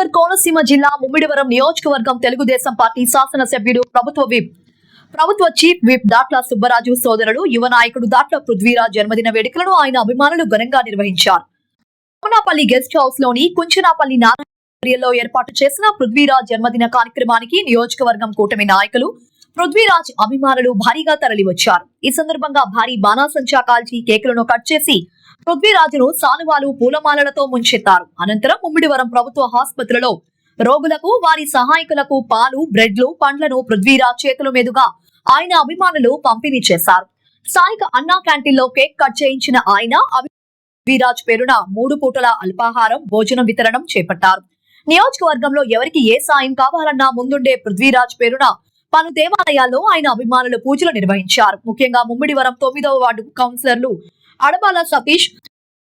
వైఎస్ఆర్ కోనసీమ జిల్లా ముమ్మిడివరం నియోజకవర్గం తెలుగుదేశం పార్టీ శాసనసభ్యుడు ప్రభుత్వ చీఫ్ విప్ దాట్ల సుబ్బరాజు సోదరుడు యువ నాయకుడు దాట్ల పృథ్వీరాజ్ జన్మదిన వేడుకలను ఆయన అభిమానులు ఘనంగా నిర్వహించారు. కోమనాపల్లి గెస్ట్ హౌస్ లోని కుంచనాపల్లి నారాయణలో ఏర్పాటు చేసిన పృథ్వీరాజ్ జన్మదిన కార్యక్రమానికి నియోజకవర్గం కూటమి నాయకులు పృథ్వీరాజ్ అభిమానులు భారీగా తరలివచ్చారు. ఈ సందర్భంగా భారీ బాణాసంచా కాల్చి కేకులను కట్ చేసి పృథ్వీరాజును సాలువాలు పూలమాలలతో ముంచెత్తారు. అనంతరం ముమ్మిడివరం ప్రభుత్వ ఆసుపత్రిలో రోగులకు వారి సహాయకులకు పాలు, బ్రెడ్లు, పండ్లను పృథ్వీరాజ్ చేతుల మీదుగా ఆయన అభిమానులు పంపిణీ చేశారు. స్థానిక అన్నా క్యాంటీన్లో కేక్ కట్ చేయించిన ఆయన పృథ్వీరాజ్ పేరున 3 పూటల అల్పాహారం, భోజనం వితరణం చేపట్టారు. నియోజకవర్గంలో ఎవరికి ఏ సాయం కావాలన్నా ముందుండే పృథ్వీరాజ్ పేరున పలు దేవాలయాల్లో ఆయన అభిమానులు పూజలు నిర్వహించారు. ముఖ్యంగా ముమ్మిడివరం 9వ వార్డు కౌన్సిలర్లు అడబాల సతీష్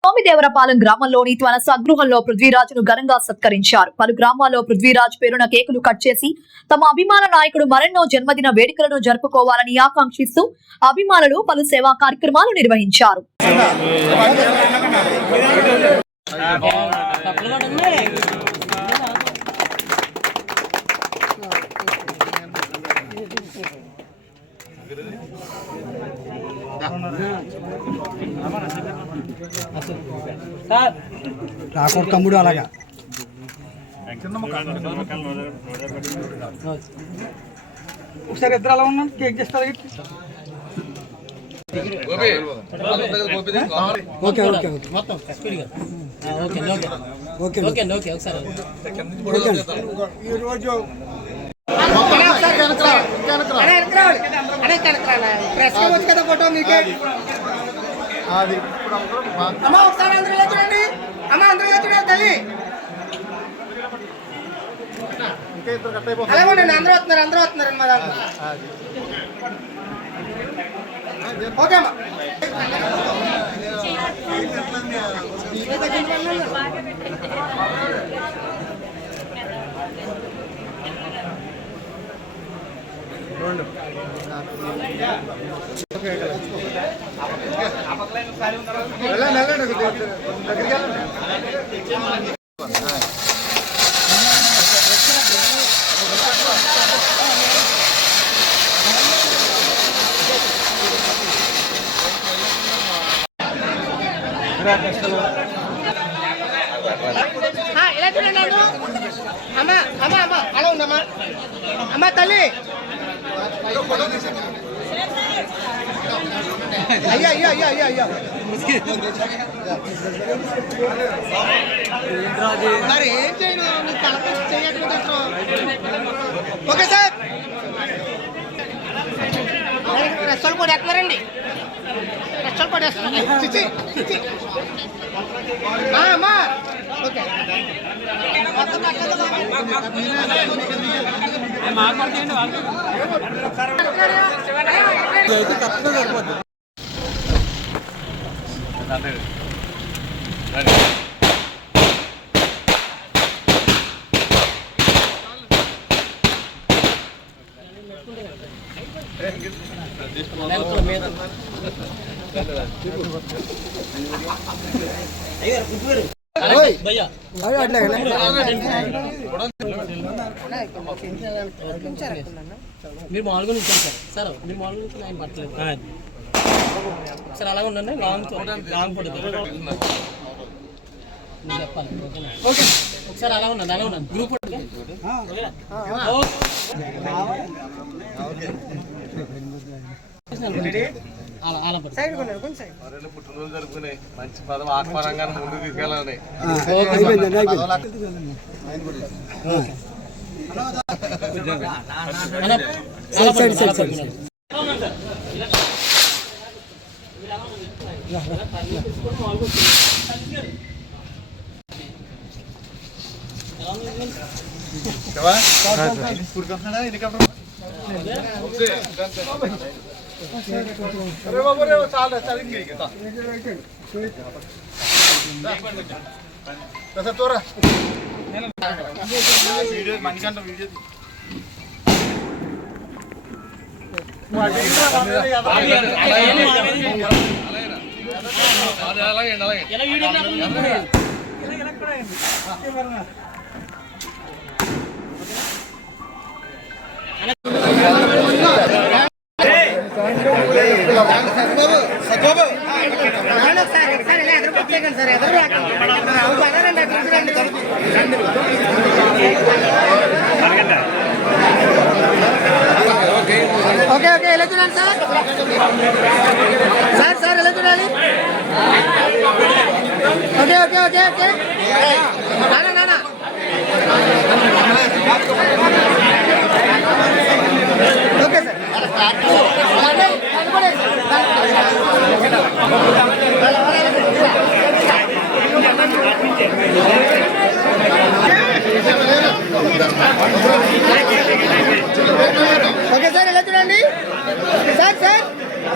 సోమిదేవరపాలెం గ్రామంలోని తన స్వగృహంలో పృథ్వీరాజ్ను ఘనంగా సత్కరించారు. పలు గ్రామాల్లో పృథ్వీరాజ్ పేరున కేకులు కట్ చేసి తమ అభిమాన నాయకుడు మరెన్నో జన్మదిన వేడుకలను జరుపుకోవాలని ఆకాంక్షిస్తూ అభిమానులు పలు సేవా కార్యక్రమాలు నిర్వహించారు. రాకూడదు తమ్ముడు, అలాగా ఒకసారి ఇద్దరు అలా ఉన్నాను. కేక్ చేస్తారు. ఓకే ఓకే ఓకే ఓకే ఈరోజు ఫోటో మీకే అమ్మా ఒకసారి అందరూ చూడండి. అమ్మ అందరూ చూడండి తల్లి. అలాగే అందరూ వస్తున్నారు అమ్మా. ఓకే అమ్మా. ఇలా చూడండి అమ్మా. అమ్మా అమ్మా అలా ఉందమ్మా. అమ్మా తల్లి. అయ్యా అయ్యా అయ్యా అయ్యా అయ్యా మరి ఏం చేయను. Okay sir. రెస్టాల్ కూడా ఎక్కడండి. రెస్టాల్ కూడా అమ్మా. ఓకే మీరు మామూలుగా నిల్చోండి సార్. మీరు మామూలుగా నుంచి ఆయన పట్టలేదు సార్. అలాగే ఉండండి. లాంగ్ పడుతుంది చెప్పాలి. ఓకే ఒకసారి అలా ఉన్నాను. గ్రూప్ పుట్టినరోజు జరుపుకున్నాయి. మంచి పదం ఆహ్వానంగా ముందుకు తీసుకెళ్ళాలని. అలాగే చేయకండి సార్, ఎదురు రాకండి. పైన రండి. ఓకే ఓకే, ఎలా చూడండి సార్. సార్ ఎలా చూడాలి? Okay okay okay okay. నానా ఓకే సార్. ఓకే సార్, ఎలా చూడండి సార్.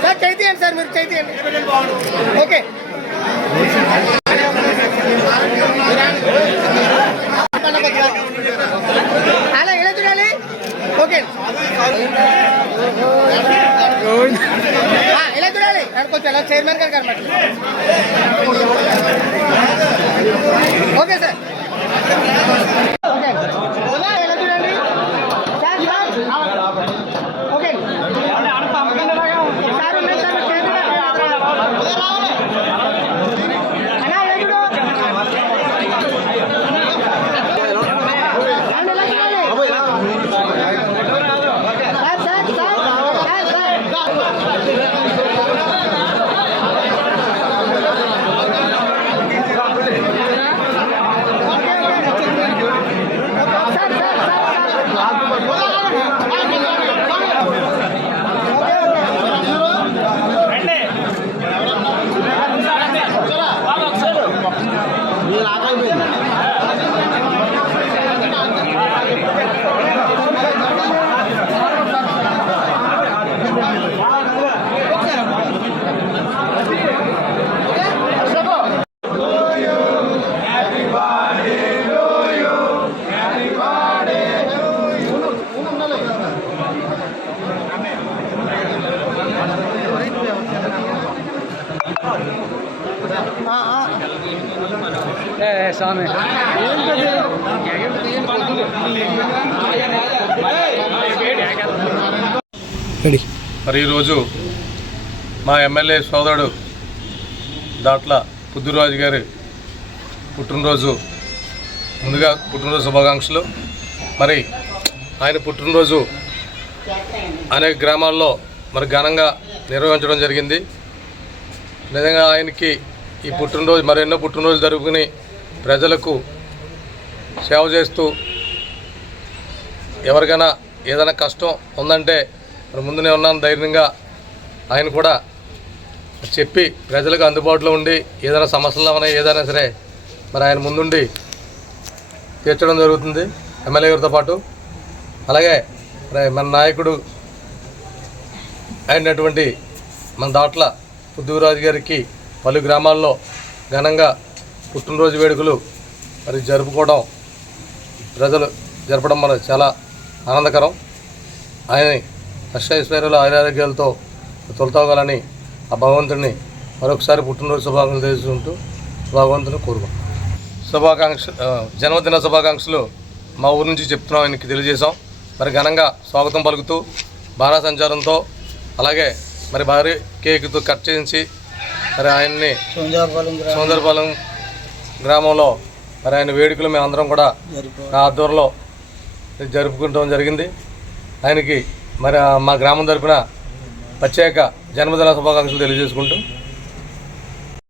సార్ చేయండి సార్, మీరు చేయండి. ఓకే అలా ఎలా చూడాలి? ఓకే ఎలా చూడాలి? కొంచెం ఎలా చైర్మన్ గారు అనమాట. Okay sir. ఓకే ఎలా చూడండి సార్? ఓకే సార్ ఉన్నాయి సార్. స్వామి మరి ఈరోజు మా ఎమ్మెల్యే సోదరుడు దాట్ల పుద్దురాజు గారి పుట్టినరోజు. ముందుగా పుట్టినరోజు శుభాకాంక్షలు. మరి ఆయన పుట్టినరోజు అనేక గ్రామాల్లో మరి ఘనంగా నిర్వహించడం జరిగింది. నిజంగా ఆయనకి ఈ పుట్టినరోజు మరెన్నో పుట్టినరోజులు జరుపుకుని ప్రజలకు సేవ చేస్తూ ఎవరికైనా ఏదైనా కష్టం ఉందంటే మరి ముందునే ఉన్నాను ధైర్యంగా ఆయన కూడా చెప్పి ప్రజలకు అందుబాటులో ఉండి ఏదైనా సమస్యలు ఉన్నాయి ఏదైనా సరే మరి ఆయన ముందుండి తీర్చడం జరుగుతుంది ఎమ్మెల్యే గారితో పాటు. అలాగే మన నాయకుడు అయినటువంటి మన దాట్ల పుద్దురాజు గారికి పలు గ్రామాల్లో ఘనంగా పుట్టినరోజు వేడుకలు మరి ప్రజలు జరపడం మనకు చాలా ఆనందకరం. ఆయన అష్టైశ్వర్యాలు ఆరోగ్యాలతో తొలతోగాలని ఆ భగవంతుడిని మరొకసారి పుట్టినరోజు శుభాకాంక్షలు తెలుసుకుంటూ భగవంతుని కోరుకుంటాం. జన్మదిన శుభాకాంక్షలు మా ఊరు నుంచి చెప్తున్నాం, ఆయనకి తెలియజేశాం. మరి ఘనంగా స్వాగతం పలుకుతూ బాణాసంచారంతో అలాగే మరి భారీ కేకుతో కట్ చేయించి మరి ఆయన్ని సౌందర్యపాలెం గ్రామంలో మరి ఆయన వేడుకలు మేమందరం కూడా నా ఆధ్వర్యంలో జరుపుకుంటాం జరిగింది. ఆయనకి మరి మా గ్రామం తరపున ప్రత్యేక జన్మదిన శుభాకాంక్షలు తెలియజేసుకుంటూ